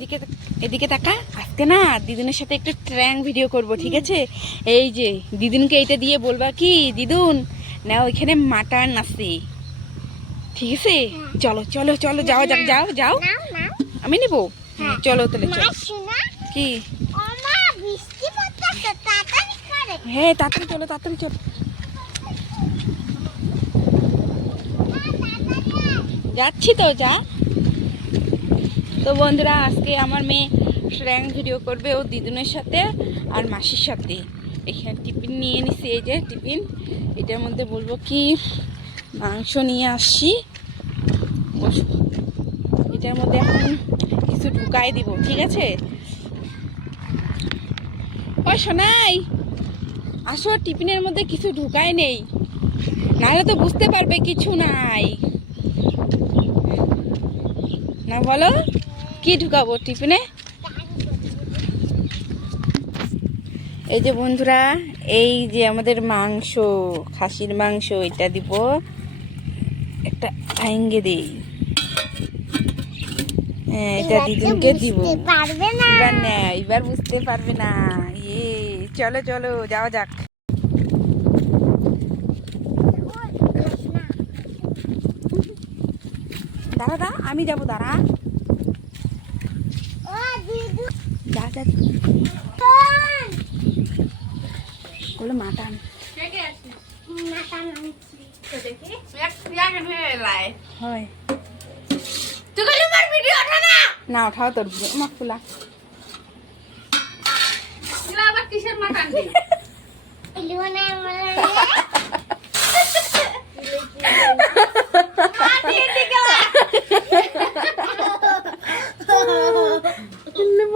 এদিকে এদিকে তাকা। আজকে না দিদুনের সাথে একটু ট্র্যাঙ্ক ভিডিও করব, ঠিক আছে? এই যে দিদুনকে এইটা দিয়ে বলবা কি, দিদুন না ওইখানে মাটন আছে, ঠিক আছে? চলো চলো চলো, যাও যাক, যাও যাও, আমি নিব। চলো তাহলে চলো। কি? হ্যাঁ তাড়াতাড়ি চলো, তাড়াতাড়ি চলো। যাচ্ছি তো, যা। তো বন্ধুরা, আজকে আমার মেয়ে ট্র্যাঙ্ক ভিডিও করবে ও দিদুনের সাথে আর মাসির সাথে। এখানে টিফিন নিয়ে নিছি, এই যে টিফিন। এটার মধ্যে বলবো কি মাংস নিয়ে আসছি, এটার মধ্যে এখন কিছু ঢুকাই দিব, ঠিক আছে? ও শোনাই, আসো, টিফিনের মধ্যে কিছু ঢুকাই নেই, নাহলে তো বুঝতে পারবে কিছু নাই না। বলো কি ঢুকাবো টিফিনে? এই যে বন্ধুরা, এই যে আমাদের মাংস, খাসির মাংস, এটা দিব, একটা ভাঙ্গে দিই। হ্যাঁ, এটা দিদুনকে দিব। এবার না, এবার বুঝতে পারবে না। ইয়ে, চলো চলো, যাওয়া যাক। দাঁড়া দাঁড়া, আমি যাবো, দাঁড়া। যা যা, বলো মাটন। হয় না, উঠাও তোর মাখ ফুলা। কিসের মাটন?